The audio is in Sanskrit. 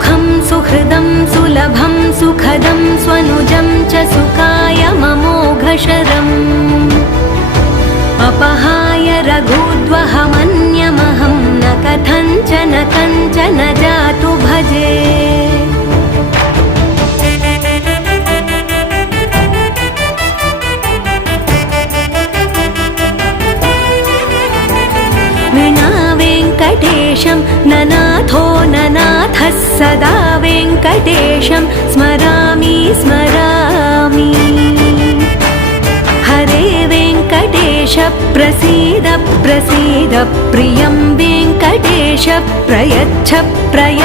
सुखं सुहृदं सुलभं सुखदं स्वनुजं च सुखाय ममोघशरम् अपहाय रघुद्वहमन्यमहं न कथञ्चन कञ्चन जातु भजे। विना वेङ्कटेशं ननाथो ननाथः सदा वेङ्कटेशं स्मरामि स्मरामि। हरे वेङ्कटेश प्रसीद प्रसीद प्रियं वेङ्कटेश प्रयच्छ प्रयच्छ।